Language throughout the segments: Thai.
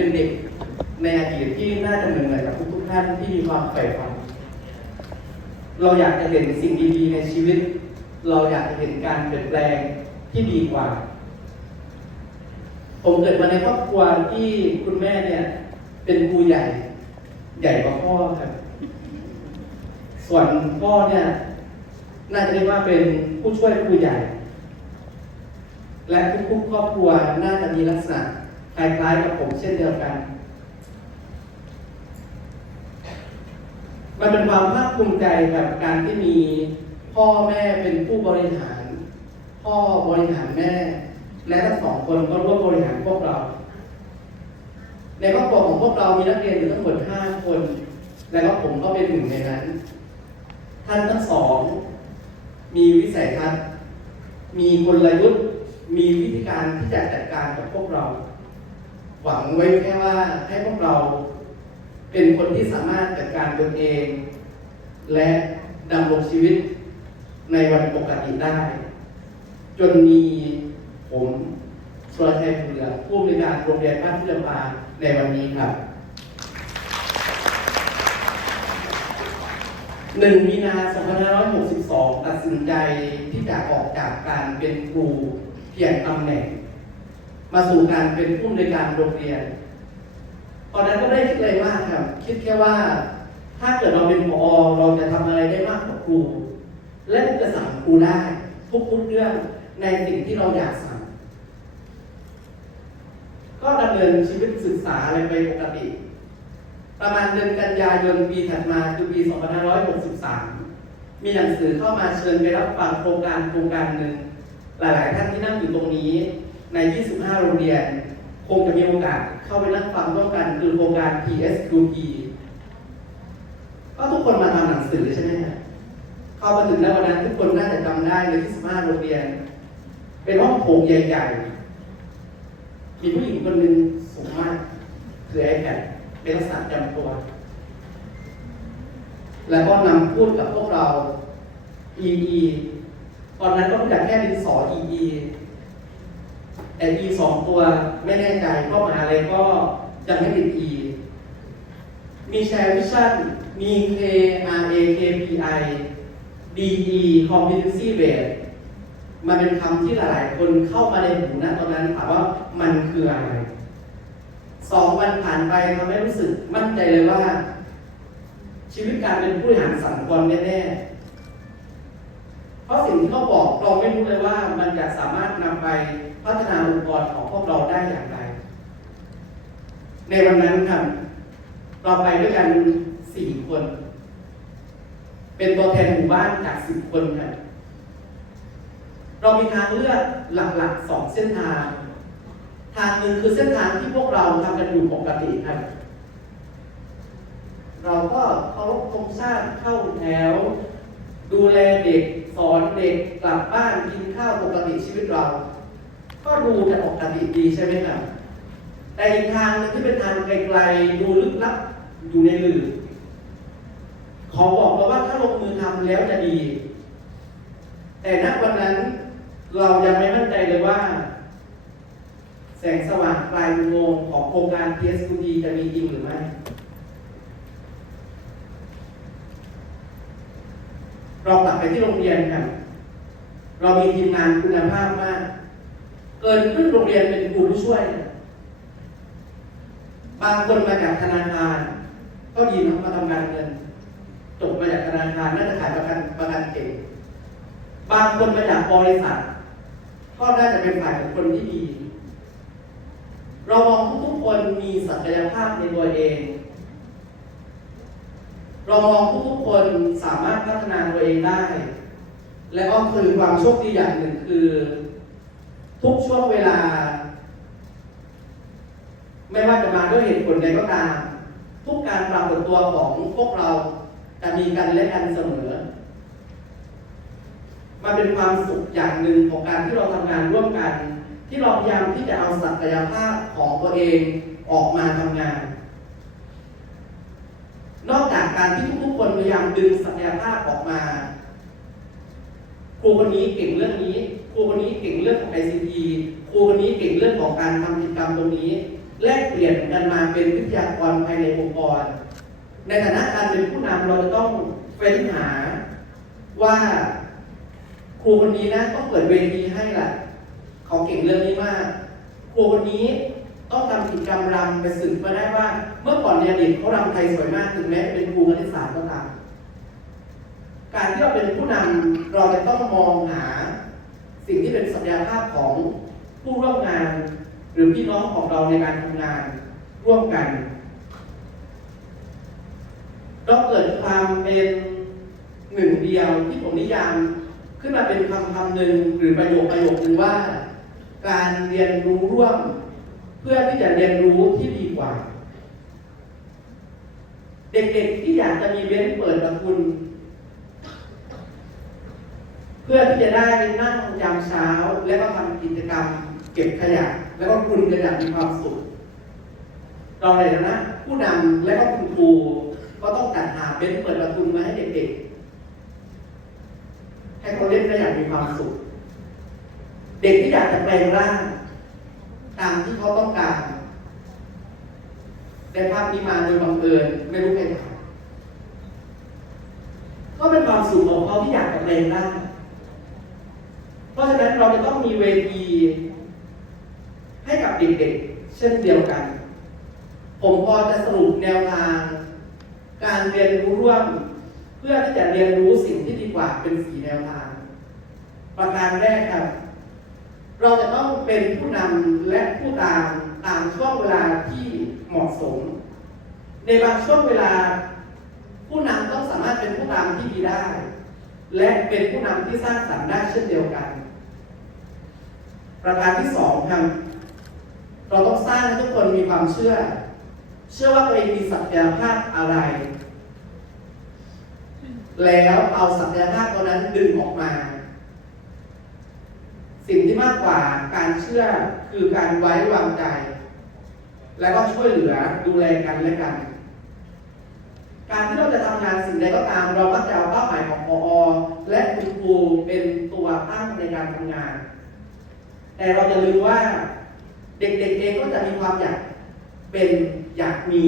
เป็นเด็กในอดีตที่น่าจะเหมือนเหมือนกับทุกๆท่านที่มีความใฝ่ฝัน เราอยากจะเห็นสิ่งดีๆในชีวิต เราอยากจะเห็นการเปลี่ยนแปลงที่ดีกว่า ผมเกิดมาในครอบครัวที่คุณแม่เนี่ย เป็นครูใหญ่ ใหญ่กว่าพ่อครับ ส่วนพ่อเนี่ย น่าจะเรียกว่าเป็นผู้ช่วยครูใหญ่ และทุกๆครอบครัวน่าจะมีลักษณะ ล้ายๆกับผมเช่นเดียวกัน มันเป็นความภาคภูมิใจกับการที่มีพ่อแม่เป็นผู้บริหาร พ่อบริหารแม่ และทั้งสองคนก็ร่วมบริหารพวกเรา ในครอบครัวของพวกเรามีนักเรียนอยู่ทั้งหมดห้าคน และก็ผมก็เป็นหนึ่งในนั้น ท่านทั้งสอง มีวิสัยทัศน์มีกลยุทธ์มีวิธีการที่จะจัดการกับพวกเรา หวังไว้แค่ว่าให้พวกเราเป็นคนที่สามารถจัดการตนเอง และดำรงชีวิตในวันปกติได้ จนมีผมชวนชัยเผือกผู้อำนวยการโรงเรียนบ้านพิจารณาในวันนี้ครับหนึ่งมีนา2562 ตัดสินใจที่จะออกจากการเป็นครูเพียงตำแหน่ง มาสู่การเป็นผู้อำนวยการโรงเรียน ตอนนั้นก็ไม่ได้คิดอะไรมากครับ คิดแค่ว่า ถ้าเกิดเราเป็นพอเราจะทำอะไรได้มากกว่าครู และจะสั่งครูได้ทุกๆเรื่องในสิ่งที่เราอยากสั่ง ก็ดำเนินชีวิตศึกษาอะไรไปปกติ ประมาณเดือนกันยายนปีถัดมาคือปี 2563 มีหนังสือเข้ามาเชิญไปรับฟังโครงการโครงการหนึ่งหลาย ๆ ท่านที่นั่งอยู่ตรงนี้ ใน 25 โรงเรียน คงจะมีโอกาสเข้าไปนั่งฟังร่วมกันคือโครงการ PSQP ก็ทุกคนมาทำหนังสือใช่ไหมฮะเข้ามาถึงแล้ววันนั้นทุกคนน่าจะจำได้ใน 25 โรงเรียน เป็นห้องโถงใหญ่ๆ มีผู้หญิงคนหนึ่งสูงมากถือไอแพดเป็นลักษณะจำตัว แล้วก็นำพูดกับพวกเรา EE ตอนนั้นก็รู้จักแค่ดินสอ EE แต่ E สองตัวไม่แน่ใจเข้ามาอะไรก็ยังไม่ติด E มีแชร์วิชั่น มี KRA KPI DE competency based มันเป็นคำที่หลายๆ คนเข้ามาในหูนะตอนนั้นถามว่ามันคืออะไร สองวันผ่านไปทำให้รู้สึกมั่นใจเลยว่า ชีวิตการเป็นผู้บริหารสังคมแน่ๆ เพราะสิ่งที่เขาบอกเราไม่รู้เลยว่ามันจะสามารถนำไป พัฒนาองค์กรของพวกเราได้อย่างไร ในวันนั้นครับเราไปด้วยกันสี่คน เป็นตัวแทนหมู่บ้านจากสิบคนครับเรามีทางเลือกหลักๆสองเส้นทาง ทางหนึ่งคือเส้นทางที่พวกเราทำกันอยู่ปกติครับเราก็เคารพธงชาติเข้าแถว ดูแลเด็กสอนเด็กกลับบ้านกินข้าวปกติชีวิตเรา ก็ดูจะปกติดีใช่ไหมครับแต่อีกทางนึงที่เป็นทางไกลๆดูลึกลับอยู่ในหลืบขอบอกเราว่าถ้าลงมือทำแล้วจะดี แต่ณวันนั้นเรายังไม่มั่นใจเลยว่า แสงสว่างปลายอุโมงค์ของโครงการ PSQD จะมีจริงหรือไม่เรากลับไปที่โรงเรียนครับ เรามีทีมงานคุณภาพมาก เกินครึ่งโรงเรียนเป็นครูผู้ช่วย บางคนมาจากธนาคาร ก็ดีนะมาทำงานเงินจบมาจากธนาคารน่าจะขายประกันประกันเก่งบางคนมาจากบริษัท ก็น่าจะเป็นฝ่ายบุคคลที่ดี เรามองทุกๆคนมีศักยภาพในตัวเอง เรามองทุกๆคนสามารถพัฒนาตัวเองได้ และก็คือความโชคดีอย่างหนึ่งคือ ทุกช่วงเวลา ไม่ว่าจะมาด้วยเหตุผลใดก็ตาม ทุกการปรากฏตัวของพวกเราจะมีกันและกันเสมอมันเป็นความสุขอย่างหนึ่งของการที่เราทำงานร่วมกัน ที่เราพยายามที่จะเอาศักยภาพของตัวเองออกมาทำงาน นอกจากการที่ทุกๆคนพยายามดึงศักยภาพออกมาครูคนนี้เก่งเรื่องนี้ ครูคนนี้เก่งเรื่องของ ICT ครูคนนี้เก่งเรื่องของการทำกิจกรรมตรงนี้ แลกเปลี่ยนกันมาเป็นวิทยากรภายในองค์กร ในฐานะการเป็นผู้นำเราจะต้องเฟ้นหาว่าครูคนนี้นะต้องเปิดเวทีให้ล่ะ เขาเก่งเรื่องนี้มากครูคนนี้ต้องทำกิจกรรมรำไปสืบมาได้ว่า เมื่อก่อนเนี่ยเด็กเขารำไทยสวยมากถึงแม้จะเป็นครูคณิตศาสตร์ก็ตามการที่เราเป็นผู้นำเราจะต้องมองหา สิ่งที่เป็นศักยภาพของผู้ร่วมงาน หรือพี่น้องของเราในการทำงานร่วมกันเราเกิดความเป็นหนึ่งเดียวที่ผมนิยาม ขึ้นมาเป็นคำคำหนึ่งหรือประโยคประโยคหนึ่งว่า การเรียนรู้ร่วม เพื่อที่จะเรียนรู้ที่ดีกว่า เด็กๆที่อยากจะมีเว้นเปิดประทุนเพื่อที่จะได้นั่งยามเช้า และก็ทำกิจกรรม เก็บขยะ แล้วก็คุณกันอย่างมีความสุขเราในฐานะ ผู้นำและก็คุณครูก็ต้องจัดหาเบนเปิดประทุนมาให้เด็กๆ ให้เขาเล่นได้อย่างมีความสุข เด็กที่อยากจะแปลงร่าง ตามที่เขาต้องการได้ภาพนี้มาโดยบังเอิญไม่รู้ใครถ่ายก็เป็นความสุขของเขาที่อยากจะแปลงร่าง ราะฉะนั้นเราจะต้องมีเวทีให้กับเด็กๆ เช่นเดียวกัน ผมพอจะสรุปแนวทาง การเรียนรู้ร่วม เพื่อที่จะเรียนรู้สิ่งที่ดีกว่าเป็นสีแนวทาง ประการแรกครับ เราจะต้องเป็นผู้นำและผู้ตามตามช่วงเวลาที่เหมาะสม ในบางช่วงเวลา ผู้นำต้องสามารถเป็นผู้ตามที่ดีได้ และเป็นผู้นำที่สร้างสรรค์ได้เช่นเดียวกัน ประการที่สองครับเราต้องสร้างให้ทุกคนมีความเชื่อ เชื่อว่าตัวเองมีศักยภาพอะไร แล้วเอาศักยภาพตัวนั้นดึงออกมา สิ่งที่มากกว่าการเชื่อคือการไว้วางใจ และก็ช่วยเหลือดูแลกันและกัน การที่เราจะทำงานสิ่งใดก็ตาม เรามักจะเอาเป้าหมายของพอและคุณครูเป็นตัวตั้งในการทำงาน แต่เราจะลืมว่าเด็กๆเองก็จะมีความอยากเป็นอยากมี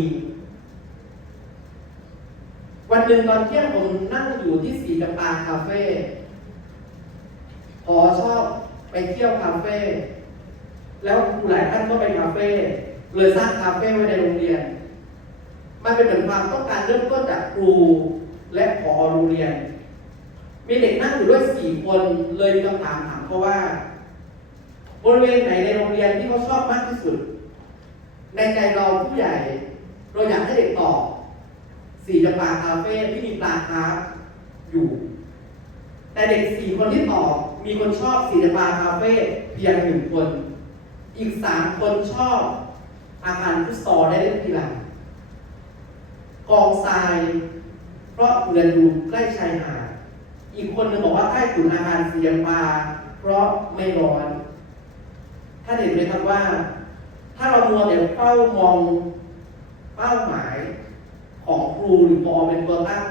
วันหนึ่งตอนเที่ยงผมนั่งอยู่ที่สีจำปาคาเฟ่พอชอบไปเที่ยวคาเฟ่แล้วครูหลายท่านก็ไปคาเฟ่เลยสร้างคาเฟ่ไว้ในโรงเรียน มันเป็นเหมือนความต้องการเริ่มต้นจากครูและพอโรงเรียน มีเด็กนั่งอยู่ด้วยสี่คนเลยมีคำถามถามเขาว่า บริเวณไหนในโรงเรียนที่เขาชอบมากที่สุด ในใจเราผู้ใหญ่ เราอยากให้เด็กตอบสี่จำปาคาเฟ่ที่มีปลาคาร์ฟอยู่ แต่เด็กสี่คนที่ตอบมีคนชอบสีจำปาคาเฟ่เพียงหนึ่งคน อีกสามคนชอบอาคารฟุตซอลได้เล่นกีฬากองทรายเพราะเรียนดูใกล้ชายหาดอีกคนหนึงบอกว่าใกล้ถุนอาคารสีจปาเพราะไม่ร้อน ท่านเห็นไหมครับว่า ถ้าเรามัวแต่เฝ้ามองเป้าหมายของครูหรือพอเป็นตัวตั้ง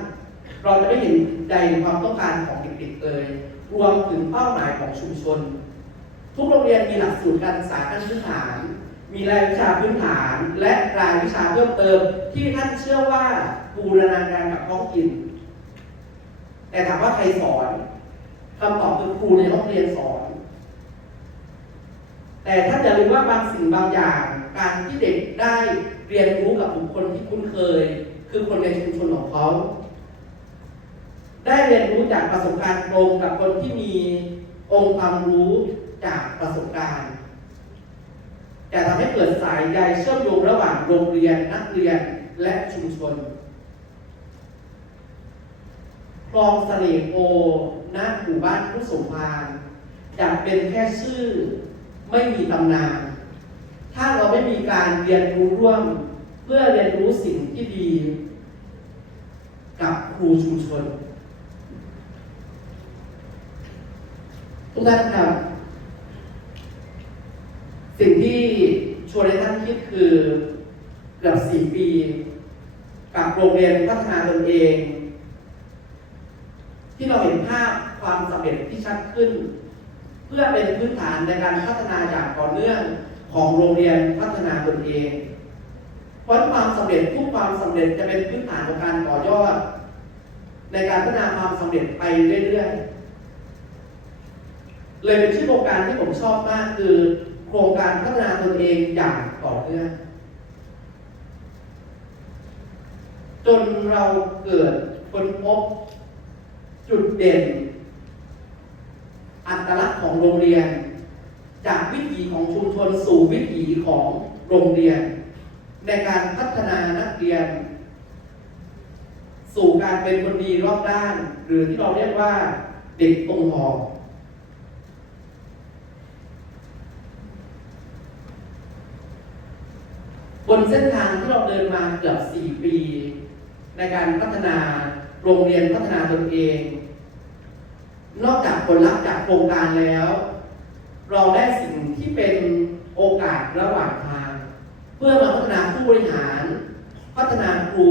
เราจะไม่เห็นใจความต้องการของเด็กๆเลยรวมถึงเป้าหมายของชุมชน ทุกโรงเรียนมีหลักสูตรการศึกษาขั้นพื้นฐาน มีรายวิชาพื้นฐาน และรายวิชาเพิ่มเติม ที่ท่านเชื่อว่าบูรณาการกับท้องถิ่นแต่ถามว่าใครสอนคำตอบคือครูในห้องเรียนสอน แต่ท่านอย่าลืมว่าบางสิ่งบางอย่าง การที่เด็กได้เรียนรู้กับบุคคลที่คุ้นเคย คือคนในชุมชนของเขา ได้เรียนรู้จากประสบการณ์ตรงกับคนที่มีองค์ความรู้จากประสบการณ์จะทำให้เกิดสายใยเชื่อมโยงระหว่างโรงเรียนนักเรียนและชุมชนคลองเสน่ห์โอณหมู่บ้านผู้สมภารจะเป็นแค่ชื่อ ไม่มีตำนาน ถ้าเราไม่มีการเรียนรู้ร่วม เพื่อเรียนรู้สิ่งที่ดี กับครูชุมชน ทุกท่านครับ สิ่งที่ชวนให้ท่านคิดคือเกือบสี่ปี กับโรงเรียนพัฒนาตนเอง ที่เราเห็นภาพความสำเร็จที่ชัดขึ้น พื่อเป็นพื้นฐานในการพัฒนาอย่างต่อเนื่องของโรงเรียนพัฒนาตนเองเพราะความสำเร็จทุกความสำเร็จจะเป็นพื้นฐานของการต่อยอด ในการพัฒนาความสำเร็จไปเรื่อยๆ เลยเป็นชื่อโครงการที่ผมชอบมากคือ โครงการพัฒนาตนเองอย่างต่อเนื่องจนเราเกิดค้นพบจุดเด่น อัตลักษณ์ของโรงเรียน จากวิถีของชุมชนสู่วิถีของโรงเรียน ในการพัฒนานักเรียน สู่การเป็นคนดีรอบด้าน หรือที่เราเรียกว่าเด็กตรงหอกบนเส้นทางที่เราเดินมาเกือบ 4 ปี ในการพัฒนาโรงเรียนพัฒนาตนเอง นอกจากผลลัพธ์จากโครงการแล้ว เราได้สิ่งที่เป็นโอกาสระหว่างทาง เพื่อมาพัฒนาผู้บริหาร พัฒนาครู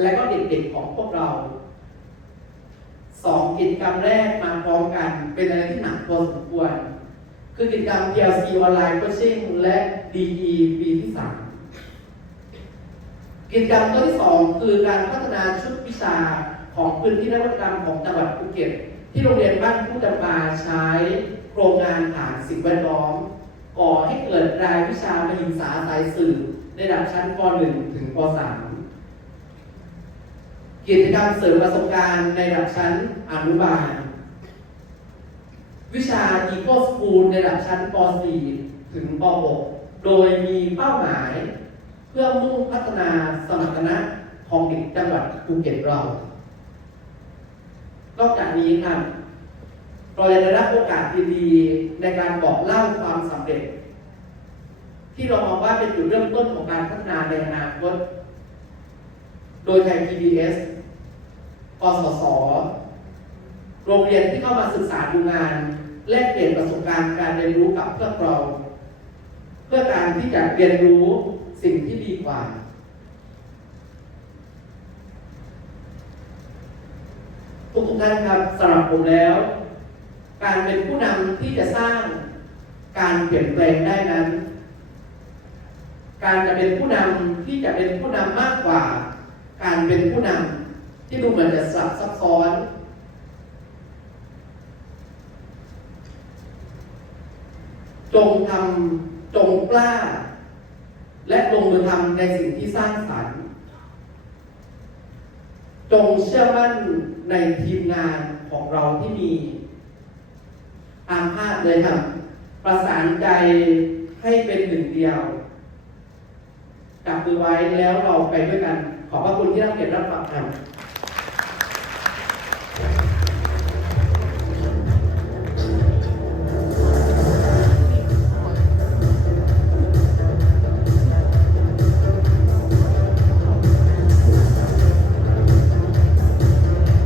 และก็เด็กๆของพวกเราสองกิจกรรมแรกมาพร้อมกันเป็นอะไรที่หนักพอสมควร คือกิจกรรม PLC ออนไลน์ Coaching และ DE ปีที่3กิจกรรมตัวที่สองคือการพัฒนาชุดวิชาของพื้นที่นวัตกรรมของจังหวัดภูเก็ต ที่โรงเรียนบ้านผู้จำปาใช้โครงงานฐานสิ่งแวดล้อมก่อให้เกิดรายวิชามหิงสาสายสื่อในระดับชั้นป .1 ถึงป .3 กิจกรรมเสริมประสบการณ์ในระดับชั้นอนุบาล วิชา Eco School ในระดับชั้นป .4 ถึงป .6 โดยมีเป้าหมาย เพื่อมุ่งพัฒนาสมรรถนะของเด็กจังหวัดภูเก็ตเรา นอกจากนี้ครับเรายังได้รับโอกาสดีๆในการบอกเล่าความสำเร็จ ที่เรามองว่าเป็นจุดเริ่มต้นของการพัฒนาในอนาคต โดยไทย PBS กสศโรงเรียนที่เข้ามาศึกษาดูงาน แลกเปลี่ยนประสบการณ์การเรียนรู้กับเพวกเรา เพื่อการที่จะเรียนรู้สิ่งที่ดีกว่า ทุกทุกท่านครับสำหรับผมแล้ว การเป็นผู้นำที่จะสร้างการเปลี่ยนแปลงได้นั้น การจะเป็นผู้นำที่จะเป็นผู้นำมากกว่า การเป็นผู้นำที่ดูเหมือนจะสับซับซ้อนจงทำจงกล้า และลงมือทำในสิ่งที่สร้างสรรค์ จงเชื่อมั่นในทีมงานของเราที่มี อาภาษเลยครับ ประสานใจให้เป็นหนึ่งเดียวจับมือไว้แล้วเราไปด้วยกัน ขอบพระคุณที่รับเกียรติรับฟังครับ